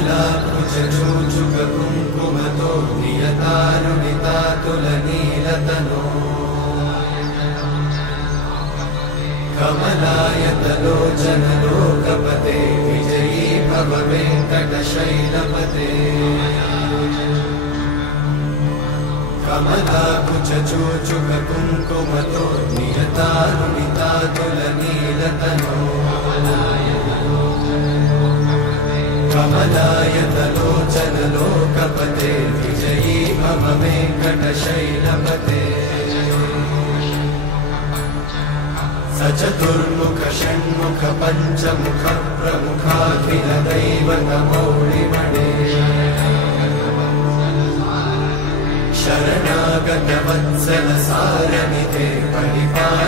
कमलाकुचूचुक कुङ्कुमतो नियतारुणितातुलनीलतनो कमलायतलोचन लोकपते विजयी भव वेङ्कटशैलपते कमलाकुचूचुक कुङ्कुमतो नियतारुणितातुलनीलतनो कमलायतलोचन लोकपते विजयी भव वेङ्कटशैलपते सचतुर्मुख षण्मुख पञ्चमुख प्रमुखाखिल दैवतमौलिमणे शरणागत वत्सल सारनिधे परिपाल